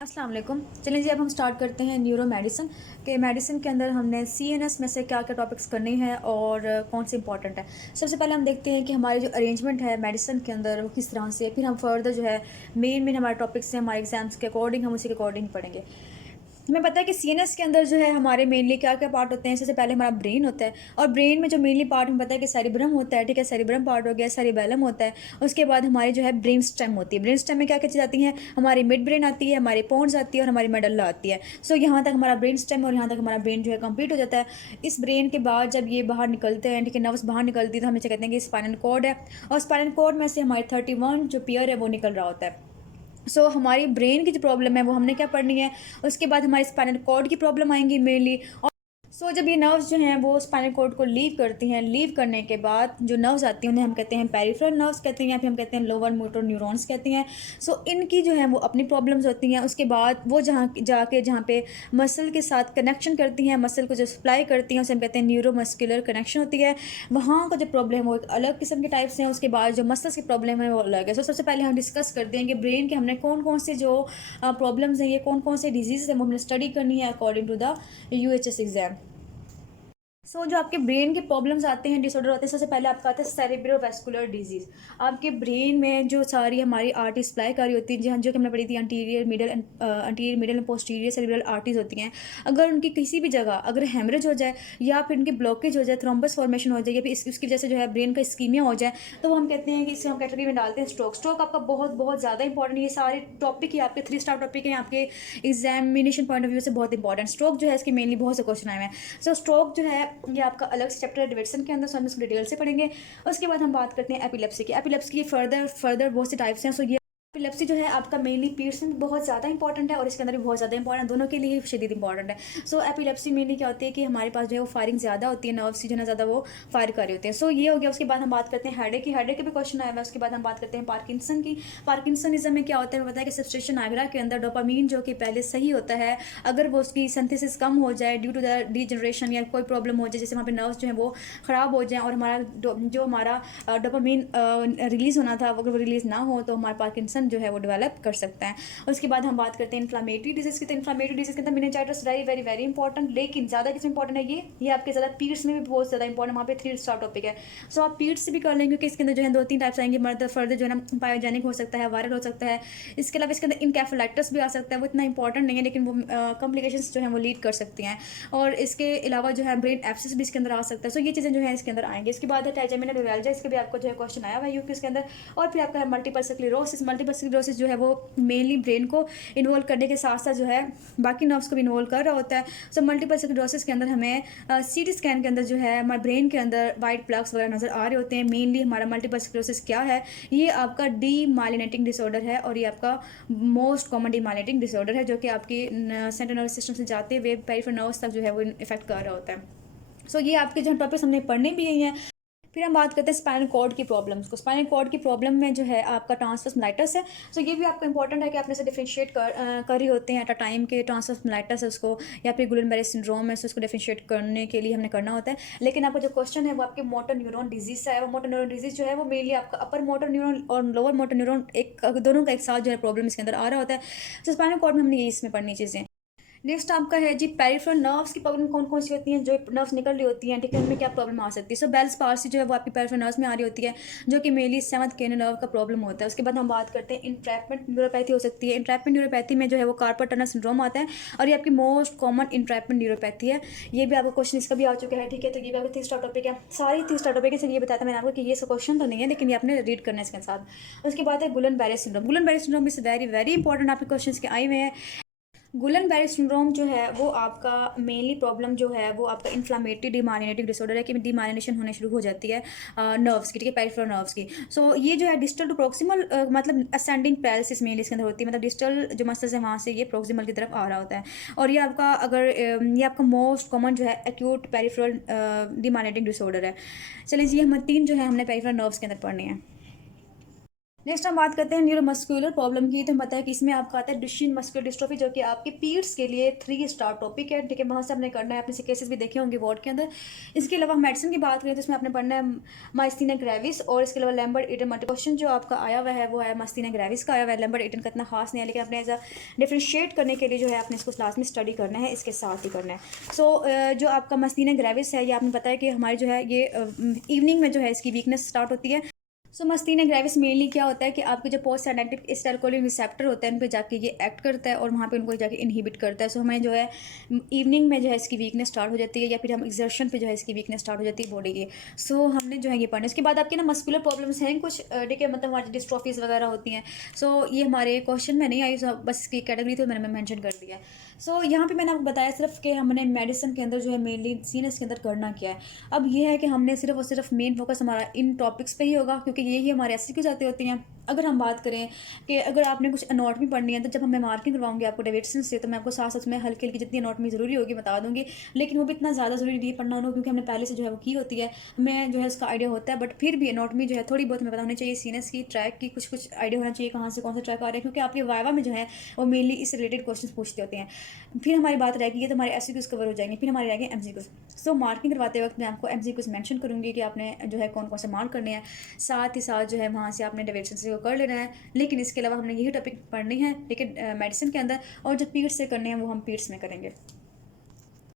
अस्सलाम वालेकुम। चलिए जी, अब हम स्टार्ट करते हैं न्यूरो मेडिसिन के। मेडिसिन के अंदर हमने सीएनएस में से क्या क्या टॉपिक्स करने हैं और कौन से इंपॉर्टेंट है। सबसे पहले हम देखते हैं कि हमारी जो अरेंजमेंट है मेडिसिन के अंदर वो किस तरह से है। फिर हम फर्दर जो है मेन हमारे टॉपिक्स हैं, हमारे एग्जाम्स के अकॉर्डिंग हम उसी के अकॉर्डिंग पढ़ेंगे। हमें पता है कि सीएनएस के अंदर जो है हमारे मेनली क्या क्या पार्ट होते हैं। सबसे पहले हमारा ब्रेन होता है, और ब्रेन में जो मेनली पार्ट हमें पता है कि सेरिब्रम होता है। ठीक है, सेरिब्रम पार्ट हो गया, सेरिबेलम होता है। उसके बाद हमारी जो है ब्रेन स्टेम होती है। ब्रेन स्टेम में क्या क्या चीज़ आती हैं, हमारी मिड ब्रेन आती है, हमारी पोन्स आती है और हमारी मेडल्ला आती है। सो यहाँ तक हमारा ब्रेन स्टेम और यहाँ तक हमारा ब्रेन जो है कंप्लीट हो जाता है। इस ब्रेन के बाद जब ये बाहर निकलते हैं, ठीक है, नर्व्स बाहर निकलती है, तो हम इसे कहते हैं कि स्पाइनल कॉर्ड है। और स्पाइनल कॉर्ड में से हमारे 31 जो पेयर है वो निकल रहा होता है। हमारी ब्रेन की जो प्रॉब्लम है वो हमने क्या पढ़नी है। उसके बाद हमारी स्पाइनल कॉर्ड की प्रॉब्लम आएंगी मेनली। जब ये नर्व्स जो हैं वो स्पाइनल कॉर्ड को लीव करती हैं, लीव करने के बाद जो नर्व्स आती हैं उन्हें हम कहते हैं पेरिफेरल नर्व्स कहते हैं, या फिर हम कहते हैं लोअर मोटर न्यूरॉन्स कहते हैं। इनकी जो है वो अपनी प्रॉब्लम्स होती हैं। उसके बाद वो जहाँ पे मसल के साथ कनेक्शन करती हैं, मसल को जो सप्लाई करती हैं उसे हम कहते हैं न्यूरोमस्कुलर कनेक्शन होती है। वहाँ का जो प्रॉब्लम है वो एक अलग किस्म के टाइप्स हैं। उसके बाद जो मसल्स की प्रॉब्लम है वो अलग है। सबसे पहले हम डिस्कस करते हैं कि ब्रेन के हमने कौन कौन से जो प्रॉब्लम्स हैं, ये कौन कौन से डिजीज़ हैं वो हमने स्टडी करनी है according to the UHS exam. जो आपके ब्रेन के प्रॉब्लम्स आते हैं, डिसऑर्डर आते हैं, सबसे पहले आपका आता है सेरेब्रोवैस्कुलर डिजीज़। आपके ब्रेन में जो सारी हमारी आर्टरी सप्लाई कर रही होती है, जहाँ जो कि हमने पढ़ी थी anterior middle and posterior cerebral arteries होती हैं। अगर उनकी किसी भी जगह अगर हेमरेज हो जाए या फिर उनकी ब्लॉकेज हो जाए, थ्रोम्बस फॉर्मेशन हो जाए, या फिर उसकी वजह से जो है ब्रेन का इस्कीमिया हो जाए, तो वो हम कहते हैं कि इसे हम कैटेगरी में डालते हैं स्ट्रोक। स्ट्रोक आपका बहुत बहुत ज़्यादा इंपॉर्टेंट। ये सारे टॉपिक ही आपके 3 स्टार टॉपिक हैं, आपके एग्जामिनेशन पॉइंट ऑफ व्यू से बहुत इंपॉर्टेंट। स्ट्रोक जो है इसके मेनली बहुत से क्वेश्चन आए हैं। स्ट्रोक जो है ये आपका अलग से चैप्टर है डिविजन के अंदर, हम इसको डिटेल से पढ़ेंगे। उसके बाद हम बात करते हैं एपिलेप्सी की। एपिलेप्सी की फर्दर बहुत से टाइप्स हैं। ये एपिलेप्सी जो है आपका मेनली पीरियड्स में बहुत ज़्यादा इंपॉर्टेंट है और इसके अंदर भी बहुत ज़्यादा इंपॉर्टेंट, दोनों के लिए शदीद इंपॉर्टेंट है। एपिलेप्सी मेनली क्या होती है कि हमारे पास जो है वो फायरिंग ज़्यादा होती है, नर्व्स जो है ना ज़्यादा वो फायर कर रहे होते हैं। ये हो गया। उसके बाद हम बात करते हैं हेडेक की। हेडेक के भी क्वेश्चन आया हुआ है। उसके बाद हम बात करते हैं पार्किंसन की। पार्किंसनिज्म में क्या होता है, हमें पता है कि सबस्टेशन आगरा के अंदर डोपामीन जो कि पहले सही होता है, अगर वो उसकी सिंथेसिस कम हो जाए ड्यू टू द डीजनरेशन या कोई प्रॉब्लम हो जाए, जैसे वहाँ पे नर्व्स जो है वो ख़राब हो जाए और हमारा डोपामीन रिलीज़ होना था, अगर वो रिलीज़ ना हो तो हमारा पार्किंसन जो है वो डेवलप कर सकता है। उसके बाद हम बात करते हैं इन्फ्लामेटरी डिजीज़ की। तो इन्फ्लामेटरी डिजीज़ के अंदर meningitis very very very important, लेकिन ज़्यादा किस इंपॉर्टेंट है ये आपके ज़्यादा पीरियड्स में भी बहुत ज़्यादा इंपॉर्टेंट, वहाँ पे 3 स्टार टॉपिक है। आप पीरियड्स से भी कर लेंगे क्योंकि इसके अंदर जो है 2-3 टाइप्स आएंगे। मर्द फर्दर जो है ना पायोजेनिक हो सकता है, वायरल हो सकता है। इसके अलावा इसके अंदर इनकेफेलाइटिस भी आ सकता है, वो इतना इंपॉर्टेंट नहीं है लेकिन वो कॉम्प्लिकेशंस जो है वो लीड कर सकती हैं। और इसके अलावा जो है ब्रेन एब्सेस भी इसके अंदर आ सकता है। ये चीज़ें जो है इसके अंदर आएंगे। इसके बाद है ट्राइजेमिनल न्यूरैल्जिया, इसके भी आपको जो है क्वेश्चन आया हुआ है यूपी के अंदर। और फिर आपका है मल्टीपल स्क्लेरोसिस। मल्टीपल स्क्लेरोसिस जो है वो मेनली ब्रेन को इन्वॉल्व करने के साथ साथ जो है बाकी नर्व्स को भी इन्वॉल्व कर रहा होता है। मल्टीपल स्क्लेरोसिस के अंदर हमें सीटी स्कैन के अंदर जो है हमारे ब्रेन के अंदर वाइट प्लग्स वगैरह नजर आ रहे होते हैं। मेनली हमारा मल्टीपल स्क्लेरोसिस क्या है, ये आपका डीमाइलिनेटिंग डिसऑर्डर है, और ये आपका मोस्ट कॉमन डीमाइलिनेटिंग डिसऑर्डर है जो कि आपकी सेंट्रल नर्वस सिस्टम से जाते हुए पेरिफेरल नर्व्स तक जो है वो इफेक्ट कर रहा होता है। ये आपके जो टॉपिक्स हमने पढ़ने भी हैं। फिर हम बात करते हैं स्पाइनल कॉर्ड की प्रॉब्लम्स को। स्पाइनल कॉर्ड की प्रॉब्लम में जो है आपका ट्रांसवर्स मेलाइटिस है। ये भी आपको इंपॉर्टेंट है कि आपने से डिफरेंशिएट कर रही होते हैं एट अ टाइम के ट्रांसवर्स मेलाइटिस है उसको, या फिर गुलन-बेरी सिंड्रोम है, उसको डिफरेंशिएट करने के लिए हमने करना होता है। लेकिन आपका जो क्वेश्चन है वो आपके मोटर न्यूरॉन डिजीज से है। वो मोटर न्यूरॉन डिजीज जो है वो मेनली आपका अपर मोटर न्यूरॉन और लोअर मोटर न्यूरॉन एक दोनों का एक साथ जो है प्रॉब्लम इसके अंदर आ रहा होता है। स्पाइनल कॉर्ड में हमने ये इसमें पढ़नी चीज़ें। नेक्स्ट आपका है जी पेरिफेरल नर्व्स की प्रॉब्लम कौन कौन सी होती हैं, जो नर्व्स निकल रही होती हैं, ठीक है, उनमें क्या प्रॉब्लम आ सकती है। बेल्स पाल्सी जो है वो आपकी पेरिफेरल नर्व्स में आ रही होती है, जो कि मेनली 7th क्रेनियल नर्व का प्रॉब्लम होता है। उसके बाद हम बात करते हैं इंट्रैपमेंट न्यूरोपैथी हो सकती है। इंट्रैपमेंट न्यूरोपैथी में जो है वो कार्पल टनल सिंड्रोम आता है, और ये आपकी मोस्ट कॉमन इंट्रैपमेंट न्यूरोपैथी है। ये भी आपका क्वेश्चन इसका भी आ चुका है, ठीक है। ये भी आपका 3 स्टार टॉपिक है। सारी 3 स्टार टॉपिक है। ये बताया था मैंने आपको कि ये क्वेश्चन तो नहीं है लेकिन ये आपने रीड करना है इसके साथ। उसके बाद है Guillain Barre syndrome. Guillain Barre syndrome is very very important, आपके क्वेश्चन के आए हुए हैं। गुलन-बेरी सिंड्रोम जो है वो आपका मेनली प्रॉब्लम जो है वो आपका इन्फ्लामेटरी डीमाइलिनेटिंग डिसऑर्डर है कि डीमाइलिनेशन होने शुरू हो जाती है नर्व्स की, ठीक है, पेरिफेरल नर्व्स की। ये जो है डिस्टल टू प्रोक्सिमल मतलब असेंडिंग पैरालिसिस मेनली इसके अंदर होती है, मतलब डिस्टल जो मसल्स है वहाँ से ये प्रोक्सिमल की तरफ आ रहा होता है। और ये आपका ये आपका मोस्ट कॉमन जो है एक्यूट पेरिफेरल डीमाइलिनेटिंग डिसऑर्डर है। चलिए जी, हम 3 जो है हमने पेरिफेरल नर्व्स के अंदर पढ़ने हैं। नेक्स्ट हम बात करते हैं न्यूरोमस्कुलर प्रॉब्लम की। तो हम पता है कि इसमें आपका आता है डुशेन मस्कुलर डिस्ट्रोफी, जो कि आपके पीरियड्स के लिए 3 स्टार टॉपिक है। ठीक है, वहाँ से आपने करना है, आपने से केसेस भी देखे होंगे वार्ड के अंदर। इसके अलावा मेडिसिन की बात करें तो इसमें आपने पढ़ना है माइस्थीनिया ग्रेविस, और इसके अलावा लैम्बर्ट ईटन मल्टीपल। क्वेश्चन जो आपका आया हुआ है वो है माइस्थीनिया ग्रेविस का आया हुआ है, लैम्बर्ट ईटन का इतना खास नहीं है, लेकिन आपने एज अ डिफ्रेंशिएट करने के लिए जो है आपने इसको क्लास में स्टडी करना है, इसके साथ ही करना है। सो जो आपका माइस्थीनिया ग्रेविस है, ये आपने पता है कि हमारी जो है ये इवनिंग में जो है इसकी वीकनेस स्टार्ट होती है। सो मस्तीना ग्रेविस मेनली क्या होता है कि आपके जो पोस्ट सिनेप्टिक एसिटाइलकोलिन रिसेप्टर होते हैं उन पे जाके ये एक्ट करता है और वहाँ पे उनको जाके इनहिबिट करता है। सो हमें जो है इवनिंग में जो है इसकी वीकनेस स्टार्ट हो जाती है, या फिर हम एक्सर्शन पे जो है इसकी वीकनेस स्टार्ट हो जाती है बॉडी की। सो हमने जो है ये पढ़ना। इसके बाद आपके ना मस्कुलर प्रॉब्लम्स हैं कुछ, ठीक है, मतलब हमारी डिस्ट्रॉफीज वगैरह होती हैं। सो ये हमारे क्वेश्चन में नहीं आई, सो बस इसकी कैटेगरी तो मैंने मेंशन कर दिया। सो यहाँ पे मैंने आपको बताया सिर्फ कि हमने मेडिसिन के अंदर जो है मेनली सीएनएस के अंदर करना क्या है। अब ये है कि हमने सिर्फ और सिर्फ मेन फोकस हमारा इन टॉपिक्स पे ही होगा, क्योंकि यही हमारे एससीक्यूज आते होती हैं। अगर हम बात करें कि अगर आपने कुछ एनाटॉमी पढ़नी है, तो जब मैं मार्किंग करवाऊंगी आपको डेविडसन से, तो मैं आपको साथ साथ में हल्की हल्की जितनी एनाटॉमी जरूरी होगी बता दूंगी, लेकिन वो भी इतना ज़्यादा जरूरी नहीं पढ़ना होगा, क्योंकि हमने पहले से जो है वो की होती है, हमें जो है उसका आइडिया होता है। बट फिर भी एनाटॉमी जो है थोड़ी बहुत हमें पता होनी चाहिए, सीएनएस की ट्रैक की कुछ कुछ आइडिया होना चाहिए, कहाँ से कौन सा ट्रैक आ रहा है, क्योंकि आपके वाइवा में जो है वो मेनली इस रिलेटेड क्वेश्चन पूछते होते हैं। फिर हमारी बात रहेगी, ये तो हमारे एससीक्यूज कवर हो जाएंगे, फिर हमारे रहेंगे एमसीक्यूज। सो मार्किंग करवाते वक्त मैं आपको एमसीक्यूज मेंशन करूंगी कि आपने जो है कौन कौन से मार्क करने हैं, साथ ही साथ जो है वहाँ से आपने डेविएशन से कर लेना है। लेकिन इसके अलावा हमने यही टॉपिक पढ़नी है, लेकिन मेडिसिन के अंदर, और जो पीरियड्स से करने हैं वो हम पीरियड्स में करेंगे।